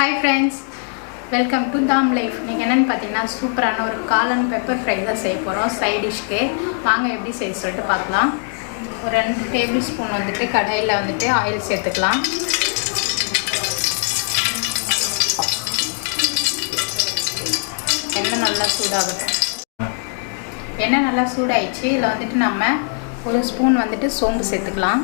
Hi friends, welcome to Dham life. நீங்க என்னன்னு பாத்தீங்கன்னா சூப்பரான ஒரு காளான் பெப்பர் ஃப்ரை தான் செய்ய போறோம் சைடு டிஷ்க்கு. வாங்க எப்படி செய்ய சொல்லிட்டு பார்க்கலாம். ஒரு 2 டேபிள் ஸ்பூன் வந்துட்டு கடாயில வந்துட்டு ஆயில் சேர்த்துக்கலாம். எண்ணெய் நல்லா சூடாகட்டும். எண்ணெய் நல்லா சூடாயிடுச்சு. இதில் வந்துட்டு நம்ம ஒரு ஸ்பூன் வந்துட்டு சோம்பு சேர்த்துக்கலாம்.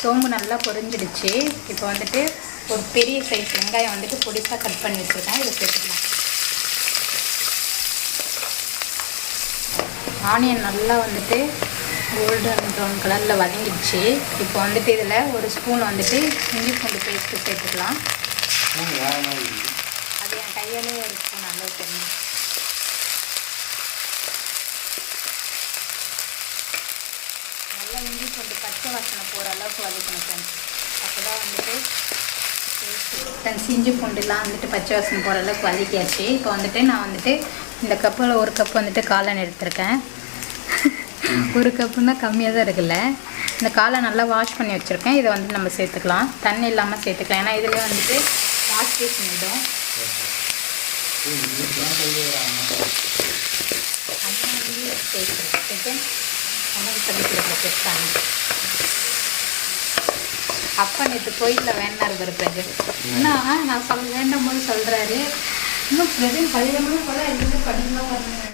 சோம்பு நல்லா பொரிஞ்சிடுச்சு. இப்போ வந்துட்டு ஒரு பெரிய சைஸ் வெங்காயம் வந்துட்டு பொடிசாக கட் பண்ணி வச்சுருக்கேன். இதை சேர்த்துக்கலாம். ஆனியன் நல்லா வந்துட்டு கோல்டன் ப்ரௌன் கலரில் வதங்கிடுச்சு. இப்போ வந்துட்டு இதில் ஒரு ஸ்பூன் வந்துட்டு இஞ்சி பூண்டு பேஸ்ட்டு சேர்த்துக்கலாம். அது என் கையாலே ஒரு ஸ்பூன் நல்லா தெரியும். நல்லா இஞ்சி பூண்டு பச்சை வாசனை போகிற அளவுக்கு வதக்கணும் ஃப்ரெண்ட்ஸ். அப்போ தான் வந்துட்டு ஃப்ரெண்ட்ஸ் இஞ்சி பூண்டுலாம் வந்துட்டு பச்சை வாசனை போகிற அளவுக்கு வதக்கியாச்சு. இப்போ வந்துட்டு நான் வந்துட்டு இந்த கப்பில் ஒரு கப் வந்துட்டு காளான் எடுத்திருக்கேன். ஒரு கப்புன்னா கம்மியாக தான் இருக்குல்ல. இந்த காளான் நல்லா வாஷ் பண்ணி வச்சுருக்கேன். இதை வந்து நம்ம சேர்த்துக்கலாம். தண்ணி இல்லாமல் சேர்த்துக்கலாம். ஏன்னா இதிலே வந்துட்டு வாஷ் பேஸ் பண்ணிவிடும். அப்பா நேற்று கோயிலில் வேண்டாரு பிறகு என்ன நான் வேண்டும் போது சொல்கிறாரு. இன்னும் பிரதீன் கல்யாணமும் போல எதுவுமே படிக்கலாம் வரணும்.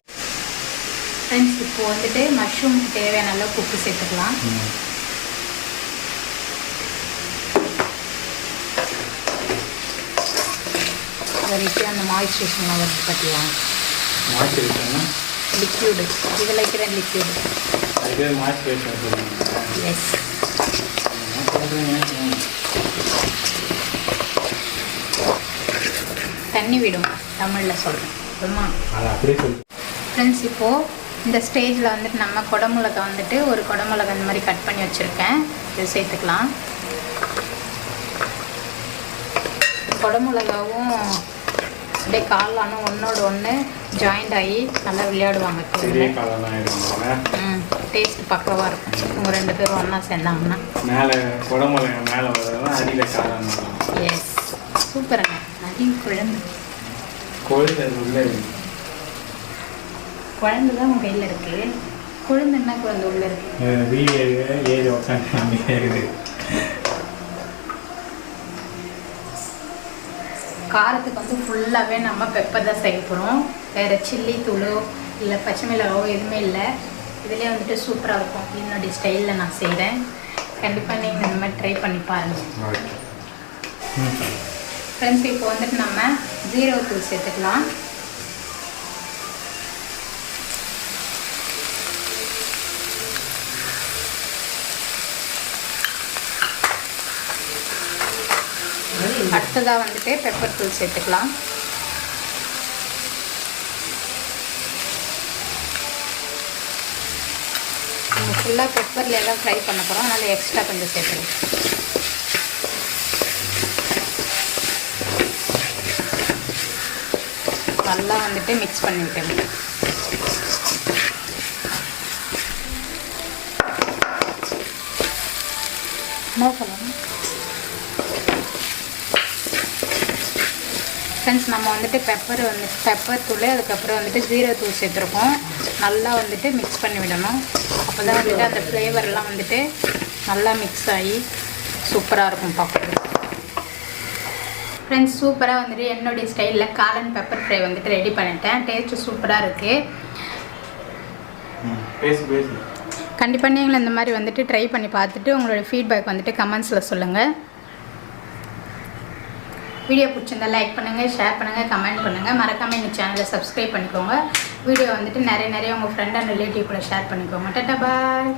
ஃப்ரெண்ட்ஸ் இப்போ வந்துட்டு மஷ்ரூமுக்கு தேவையான அளவுக்கு உப்பு சேர்த்துக்கலாம். வரைக்கும் அந்த மாய்ஸ்சரைசர்லாம் வருது பார்த்தியா? லிக்யூடு இதில் வைக்கிற லிக்யூடு. எஸ் தண்ணி விடும் தமிழில் சொல்கிறேன். ஃப்ரெண்ட்ஸ் இப்போது இந்த ஸ்டேஜில் வந்துட்டு நம்ம குடமிளகா வந்துட்டு ஒரு குடமிளகா இந்த மாதிரி கட் பண்ணி வச்சுருக்கேன். இதை சேர்த்துக்கலாம். குடமிளகாவும் அப்படியே காளானும் ஒன்றோட ஒன்று ஜாயிண்ட் ஆகி நல்லா விளையாடுவாங்க. டேஸ்ட் பக்கவாக இருக்கும். இவங்க 2 பேரும் ஒன்றா சேர்ந்தாங்கன்னா மேலே குடமிளகா மேலே வரதான் அடியில் காளான். எஸ் சூப்பருங்க. அதிக குழம்பு குழம்பு தான் உங்கள் கையில் இருக்குது. குழம்புன்னா குழந்தை உள்ள இருக்குது. காரத்துக்கு வந்து ஃபுல்லாகவே நம்ம பெப்பர் தான் செய்ய போகிறோம். வேறு சில்லி தூளோ இல்லை பச்சை மிளகாவோ எதுவுமே இல்லை. இதிலே வந்துட்டு சூப்பராக இருக்கும். என்னுடைய ஸ்டைலில் நான் செய்கிறேன். கண்டிப்பாக நீங்கள் இந்த மாதிரி ட்ரை பண்ணி பாருங்கள். ஃப்ரெண்ட்ஸ் இப்போ வந்துட்டு நம்ம ஜீரகத்தூள் சேர்த்துக்கலாம். அடுத்ததாக வந்துட்டு பெப்பர் தூள் சேர்த்துக்கலாம். நம்ம ஃபுல்லாக பெப்பரில் தான் ஃப்ரை பண்ண போகிறோம். அதனால் எக்ஸ்ட்ரா கொஞ்சம் சேர்த்துக்கலாம். நல்லா வந்துட்டு மிக்ஸ் பண்ணி விட்டேன். என்ன சொல்லணும் ஃப்ரெண்ட்ஸ், நம்ம வந்துட்டு பெப்பர் தூள் அதுக்கப்புறம் வந்துட்டு ஜீரகத்தூள் சேர்த்துருக்கோம். நல்லா வந்துட்டு மிக்ஸ் பண்ணி விடணும். அப்போ தான் வந்துட்டு அந்த ஃப்ளேவர்லாம் வந்துட்டு நல்லா மிக்ஸ் ஆகி சூப்பராக இருக்கும் பார்க்குறது. ஃப்ரெண்ட்ஸ் சூப்பராக வந்துட்டு என்னுடைய ஸ்டைலில் காளான் பெப்பர் ஃப்ரை வந்துட்டு ரெடி பண்ணிட்டேன். டேஸ்ட்டு சூப்பராக இருக்குது. கண்டிப்பாக நீங்களும் இந்த மாதிரி வந்துட்டு ட்ரை பண்ணி பார்த்துட்டு உங்களோட ஃபீட்பேக் வந்துட்டு கமெண்ட்ஸில் சொல்லுங்கள். வீடியோ பிடிச்சிருந்தா லைக் பண்ணுங்கள், ஷேர் பண்ணுங்கள், கமெண்ட் பண்ணுங்கள். மறக்காமல் எங்கள் சேனலை சப்ஸ்கிரைப் பண்ணிக்கோங்க. வீடியோ வந்துட்டு நிறைய உங்கள் ஃப்ரெண்ட் அண்ட் ரிலேட்டிவ் கூட ஷேர் பண்ணிக்கோங்க. டாடா பாய்.